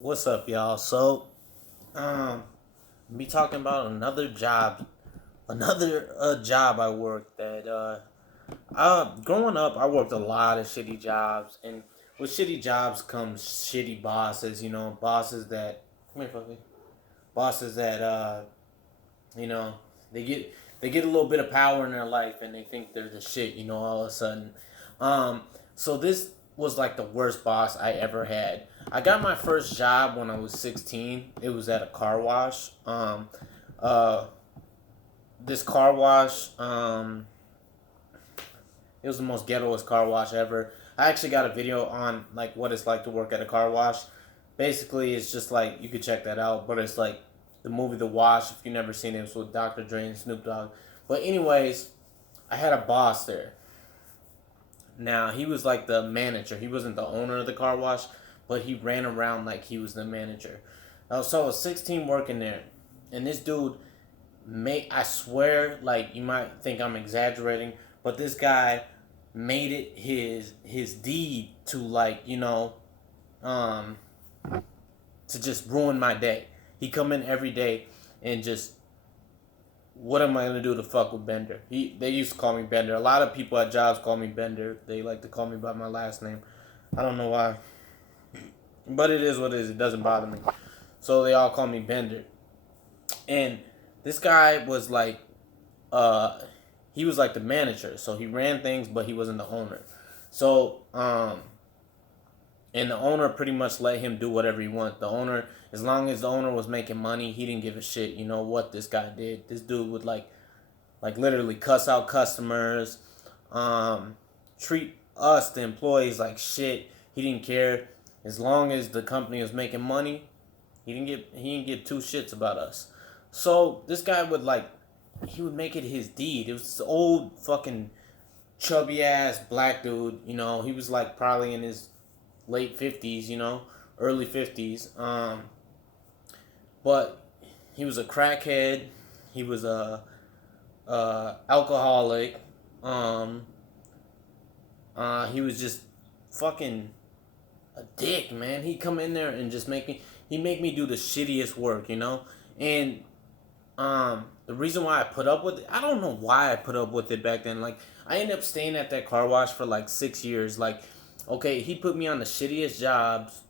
What's up, y'all? Um, be talking about another job I worked at. Growing up, I worked a lot of shitty jobs, and with shitty jobs comes shitty bosses. Bosses that come here, puppy. Bosses that you know, they get a little bit of power in their life, and they think they're the shit. All of a sudden. Um, so this was like the worst boss I ever had. I got my first job when I was 16. It was at a car wash. Uh, this car wash, it was the most ghettoest car wash ever. I actually got a video on like what it's like to work at a car wash. Basically, it's just like you could check that out, but it's like the movie The Wash. If you never seen it, it's with Dr. Dre and Snoop Dogg. But anyways, I had a boss there. Now he was like the manager. He wasn't the owner of the car wash, but he ran around like he was the manager. So I was 16 working there, and this dude make I swear, like you might think I'm exaggerating, but this guy made it his deed to um to just ruin my day. He come in every day and just what am I gonna do to fuck with Bender? They used to call me Bender. A lot of people at jobs call me Bender. They like to call me by my last name. I don't know why, but it is what it is. It doesn't bother me. So they all call me Bender. And this guy was like, uh, he was like the manager. So he ran things, but he wasn't the owner. So and the owner pretty much let him do whatever he wanted. The owner, as long as the owner was making money, he didn't give a shit. You know what this guy did? This dude would like literally cuss out customers, um, treat us the employees like shit. He didn't care as long as the company was making money. He didn't give two shits about us. So this guy would he would make it his deed. It was this old fucking chubby ass black dude. He was like probably in his late 50s. Early 50s. But he was a crackhead. He was a alcoholic. Um, he was just fucking a dick, man. He'd come in there and just make me do the shittiest work. And the reason why I put up with it, I don't know why I put up with it back then. Like, I ended up staying at that car wash for like 6 years. Like, okay, he put me on the shittiest jobs.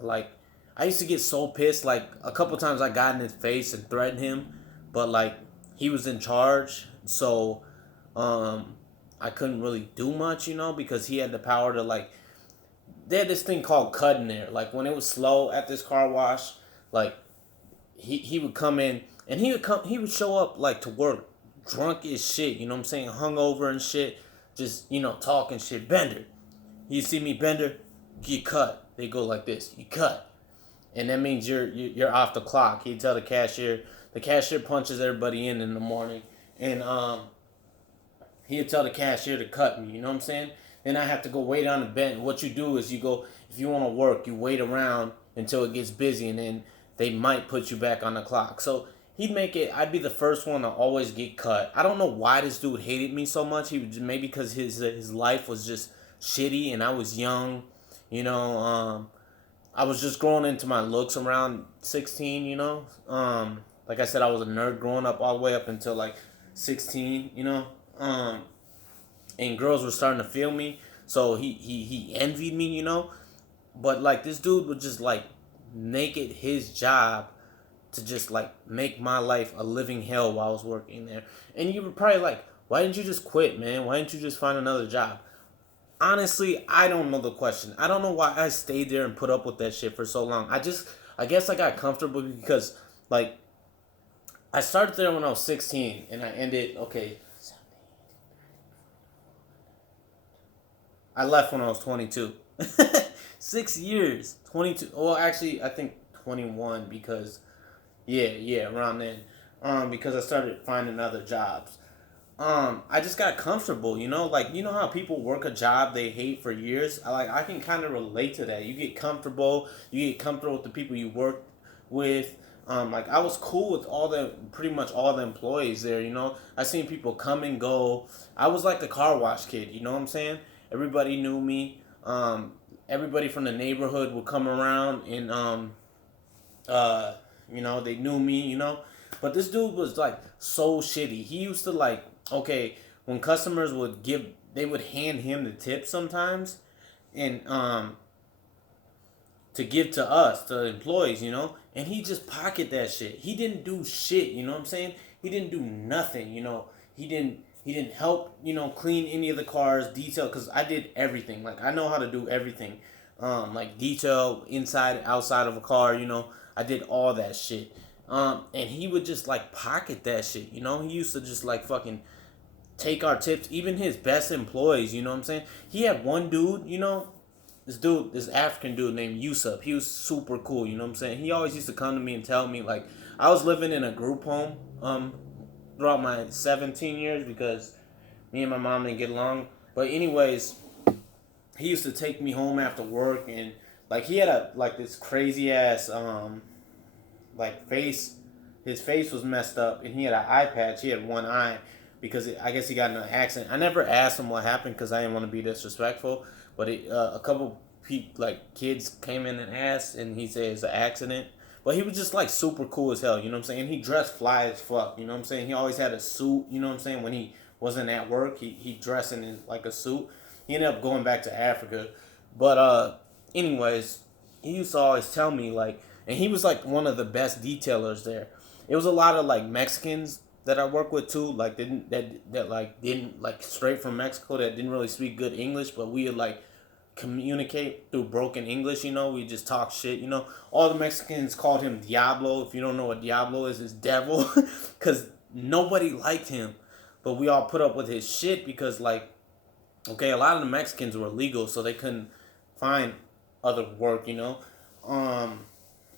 Like, I used to get so pissed. Like, a couple times I got in his face and threatened him, but like, he was in charge, so um, I couldn't really do much, because he had the power to They had this thing called cutting there. Like when it was slow at this car wash, like he would come in and he would show up like to work drunk as shit. You know what I'm saying? Hungover and shit, just talking shit. Bender, you see me, Bender, get cut. They go like this, you cut, and that means you're off the clock. He tell the cashier. The cashier punches everybody in the morning, and he'd tell the cashier to cut me. You know what I'm saying? Then I have to go wait on the bench. What you do is you go if you want to work, you wait around until it gets busy, and then they might put you back on the clock. So he'd make it. I'd be the first one to always get cut. I don't know why this dude hated me so much. He would maybe because his life was just shitty, and I was young. You know, I was just growing into my looks around 16. Like I said, I was a nerd growing up all the way up until like 16. And girls were starting to feel me. So he envied me. But like this dude would just like make it his job to just like make my life a living hell while I was working there. And you were probably like, why didn't you just quit, man? Why didn't you just find another job? Honestly, I don't know the question. I don't know why I stayed there and put up with that shit for so long. I guess I got comfortable because like I started there when I was 16 and I ended okay. I left when I was 22. 6 years. 22. Well, actually, I think 21 because, yeah, around then. Because I started finding other jobs. I just got comfortable. Like, how people work a job they hate for years? I can kind of relate to that. You get comfortable with the people you work with. Like, I was cool with pretty much all the employees there. I seen people come and go. I was like the car wash kid, you know what I'm saying? Everybody knew me. everybody from the neighborhood would come around and uh they knew me, but this dude was like so shitty. He used to like, okay, when customers would give, they would hand him the tip sometimes, and to give to us, the employees, and he just pocket that shit. He didn't do shit, you know what I'm saying? He didn't do nothing, he didn't help, clean any of the cars, detail, because I did everything. Like, I know how to do everything. Like detail inside, outside of a car, I did all that shit. And he would just like pocket that shit, He used to just like fucking take our tips, even his best employees, you know what I'm saying? He had one dude, this African dude named Yusuf. He was super cool, you know what I'm saying? He always used to come to me and tell me, like, I was living in a group home throughout my 17 years because me and my mom didn't get along. But anyways, he used to take me home after work, and like he had this crazy ass like face. His face was messed up, and he had an eye patch. He had one eye because I guess he got in an accident. I never asked him what happened because I didn't want to be disrespectful. But a couple kids came in and asked, and he said it's an accident. But he was just like super cool as hell, you know what I'm saying? He dressed fly as fuck, you know what I'm saying? He always had a suit, you know what I'm saying? When he wasn't at work, he dressed in like a suit. He ended up going back to Africa. But anyways, he used to always tell me like, and he was like one of the best detailers there. It was a lot of like Mexicans that I work with too, like didn't like straight from Mexico that didn't really speak good English, but we would like communicate through broken English, we just talk shit, All the Mexicans called him Diablo. If you don't know what Diablo is, it's devil. Cause nobody liked him. But we all put up with his shit because like, okay, a lot of the Mexicans were illegal, so they couldn't find other work,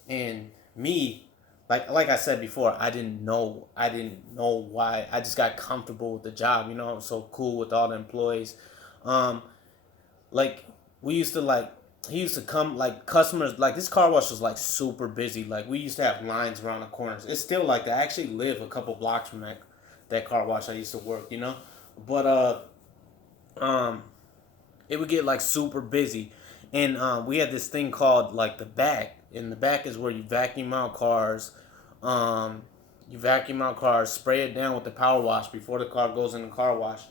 And me, like I said before, I didn't know why. I just got comfortable with the job, I was so cool with all the employees. Like we used to like he used to come like customers like this car wash was like super busy. Like we used to have lines around the corners. It's still like that. I actually live a couple blocks from that car wash I used to work, But um it would get like super busy. And we had this thing called like the back. And the back is where you vacuum out cars. Spray it down with the power wash before the car goes in the car wash.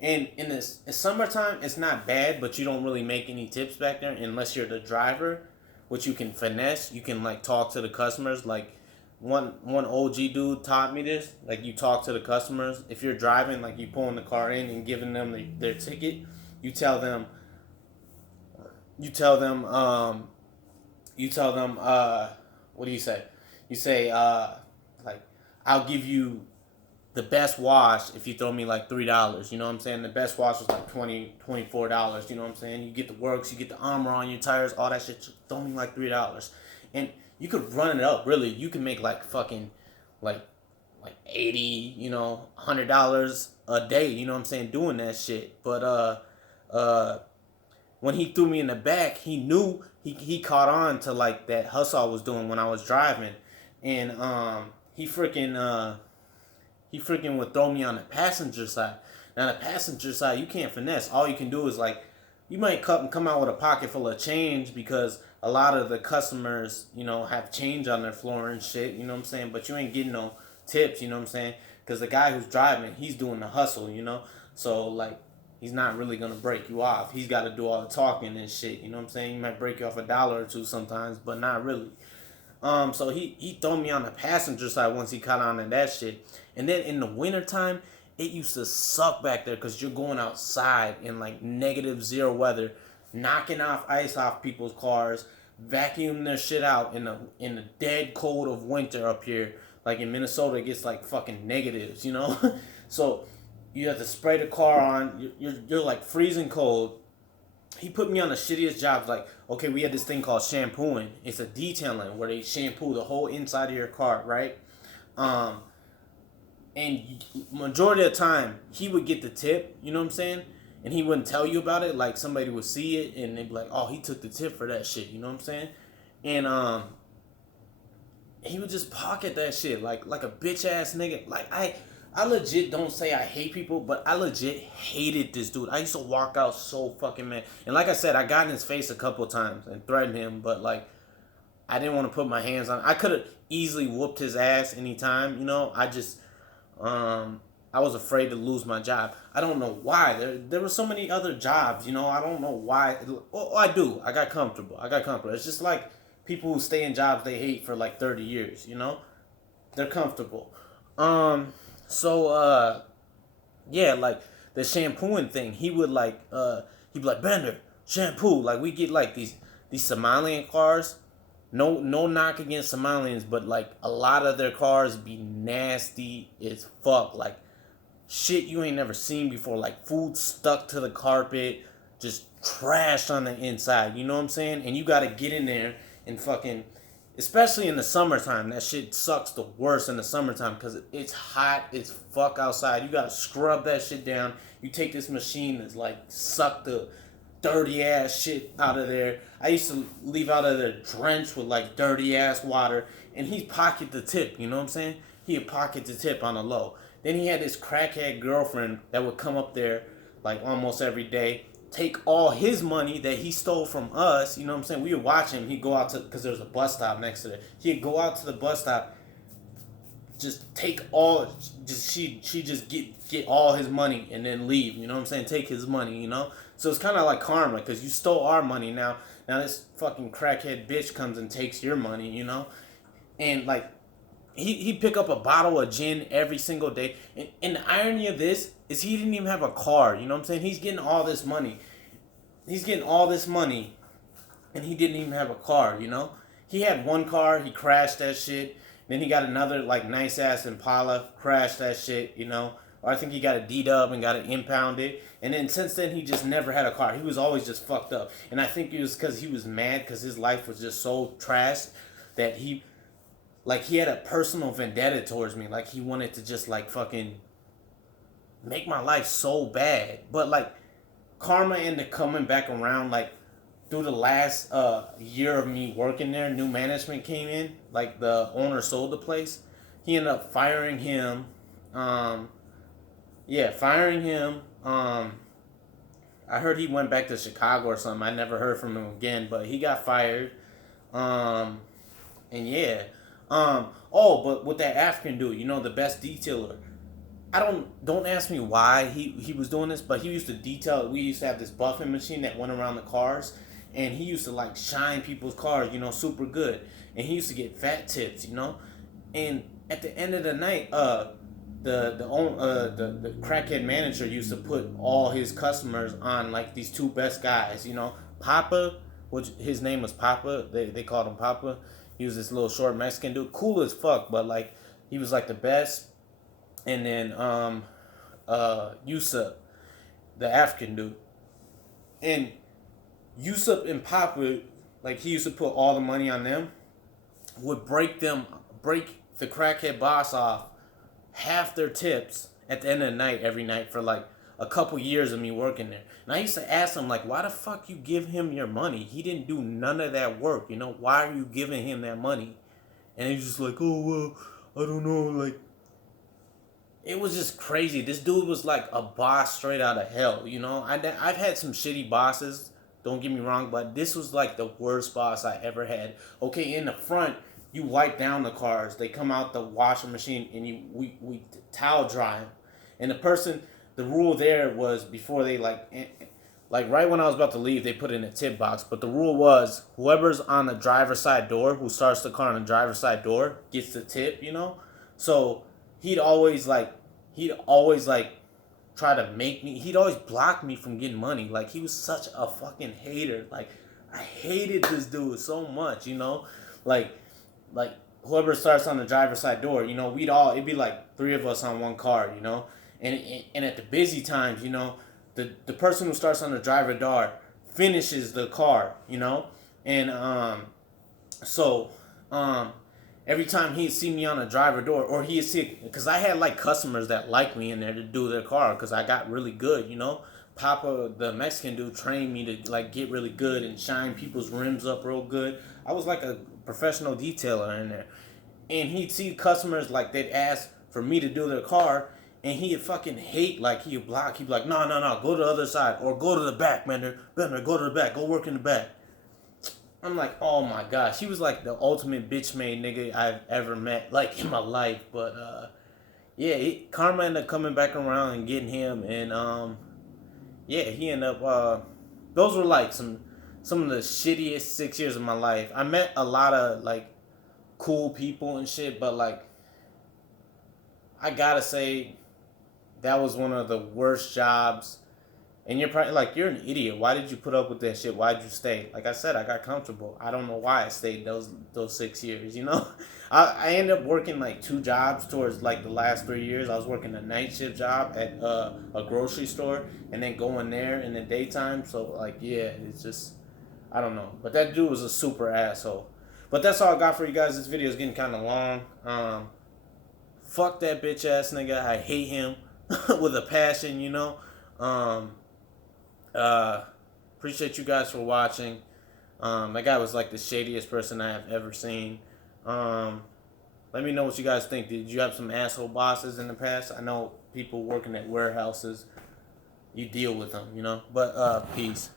And in summertime, it's not bad, but you don't really make any tips back there unless you're the driver, which you can finesse. You can like talk to the customers. Like one OG dude taught me this. Like you talk to the customers. If you're driving, like you pulling the car in and giving them their ticket, you tell them. What do you say? You say like I'll give you the best wash if you throw me like $3. You know what I'm saying? The best wash was like $24. You know what I'm saying? You get the works, you get the armor on your tires, all that shit. Throw me like $3, and you could run it up. Really, you can make like fucking like 80, $100 a day. You know what I'm saying? Doing that shit. But when he threw me in the back, he knew he caught on to like that hustle I was doing when I was driving, and he freaking would throw me on the passenger side. Now the passenger side, you can't finesse. All you can do is like, you might come out with a pocket full of change because a lot of the customers, have change on their floor and shit. You know what I'm saying? But you ain't getting no tips. You know what I'm saying? Because the guy who's driving, he's doing the hustle. So like, he's not really gonna break you off. He's got to do all the talking and shit. You know what I'm saying? He might break you off $1 or two sometimes, but not really. So he throw me on the passenger side once he caught on to that shit. And then in the wintertime, it used to suck back there because you're going outside in like -0 weather, knocking off ice off people's cars, vacuuming their shit out in the dead cold of winter up here. Like in Minnesota, it gets like fucking negatives, So you have to spray the car on. You're like freezing cold. He put me on the shittiest jobs. Like, okay, we had this thing called shampooing. It's a detailing where they shampoo the whole inside of your car, right? And majority of the time, he would get the tip, you know what I'm saying? And he wouldn't tell you about it. Like, somebody would see it, and they'd be like, oh, he took the tip for that shit, you know what I'm saying? And he would just pocket that shit like a bitch-ass nigga. Like, I legit don't say I hate people, but I legit hated this dude. I used to walk out so fucking mad. And like I said, I got in his face a couple times and threatened him, but like I didn't want to put my hands on. I could have easily whooped his ass anytime, you know. Um I was afraid to lose my job. I don't know why. There were so many other jobs, you know. I don't know why. Oh, I do. I got comfortable. It's just like people who stay in jobs they hate for like 30 years, you know. They're comfortable. Um so yeah, like the shampooing thing. He'd be like, Bender, shampoo. Like we get like these Somalian cars. No knock against Somalians, but like a lot of their cars be nasty as fuck. Like shit you ain't never seen before. Like food stuck to the carpet, just trash on the inside. You know what I'm saying? And you gotta get in there and fucking, especially in the summertime. That shit sucks the worst in the summertime because it's hot as fuck outside. You gotta scrub that shit down. You take this machine that's like suck the dirty ass shit out of there. I used to leave out of there drenched with like dirty ass water, and he'd pocket the tip. You know what I'm saying? He'd pocket the tip on the low. Then he had this crackhead girlfriend that would come up there like almost every day, take all his money that he stole from us. You know what I'm saying? We would watch him. He'd go out to, because there's a bus stop next to it. He'd go out to the bus stop, just take all, just she just get all his money and then leave. You know what I'm saying? Take his money. You know. So it's kind of like karma because you stole our money now. Now this fucking crackhead bitch comes and takes your money. You know, and like he'd pick up a bottle of gin every single day. And the irony of this is he didn't even have a car. You know what I'm saying? He's getting all this money. He's getting all this money, and he didn't even have a car. You know, he had one car. He crashed that shit. Then he got another like nice ass Impala, crashed that shit. You know, or I think he got a D-Dub and got it impounded. And then since then he just never had a car. He was always just fucked up. And I think it was because he was mad because his life was just so trash that he had a personal vendetta towards me. Like he wanted to just like fucking make my life so bad. But like karma ended up coming back around like through the last year of me working there. New management came in. Like the owner sold the place. He ended up firing him. Firing him. I heard he went back to Chicago or something. I never heard from him again, but he got fired. And yeah. But with that African dude, you know, the best detailer. Don't ask me why he was doing this, but he used to detail. We used to have this buffing machine that went around the cars, and he used to like shine people's cars, you know, super good. And he used to get fat tips, you know. And at the end of the night, the crackhead manager used to put all his customers on like these two best guys, you know, Papa, which his name was Papa. They called him Papa. He was this little short Mexican dude, cool as fuck, but like he was like the best. And then Yusuf, the African dude, and Yusuf and Papa, like he used to put all the money on them, would break the crackhead boss off half their tips at the end of the night every night for like a couple years of me working there. And I used to ask him like, why the fuck you give him your money? He didn't do none of that work, you know? Why are you giving him that money? And he's just like, oh well, I don't know, like it was just crazy. This dude was like a boss straight out of hell, you know? I've had some shitty bosses, don't get me wrong, but this was like the worst boss I ever had. Okay, in the front, you wipe down the cars. They come out the washing machine and we towel dry them. And the rule there was before they like right when I was about to leave, they put in a tip box. But the rule was whoever's on the driver's side door, who starts the car on the driver's side door, gets the tip, you know? So he'd always try to make me, he'd always block me from getting money. Like he was such a fucking hater. Like I hated this dude so much, you know? Like whoever starts on the driver's side door, you know, it'd be like three of us on one car, you know? And at the busy times, you know, the person who starts on the driver door finishes the car, you know? And every time he'd see me on a driver door, or he'd see, because I had like customers that liked me in there to do their car, because I got really good, you know. Papa, the Mexican dude, trained me to like get really good and shine people's rims up real good. I was like a professional detailer in there, and he'd see customers like they'd ask for me to do their car, and he'd fucking hate, like, he'd block. He'd be like, no, no, no, go to the other side, or go to the back, Bender, go to the back, go work in the back. I'm like, oh my gosh, he was like the ultimate bitch made nigga I've ever met, like, in my life. But yeah, karma ended up coming back around and getting him, and yeah, he ended up those were like some of the shittiest 6 years of my life. I met a lot of like cool people and shit, but like I gotta say that was one of the worst jobs. And you're probably like, you're an idiot. Why did you put up with that shit? Why'd you stay? Like I said, I got comfortable. I don't know why I stayed those 6 years. You know, I ended up working like 2 jobs towards like the last 3 years. I was working a night shift job at a grocery store, and then going there in the daytime. So like, yeah, it's just, I don't know. But that dude was a super asshole. But that's all I got for you guys. This video is getting kind of long. Fuck that bitch ass nigga. I hate him with a passion. You know. Appreciate you guys for watching. That guy was like the shadiest person I have ever seen. Let me know what you guys think. Did you have some asshole bosses in the past? I know people working at warehouses, you deal with them, you know. But peace.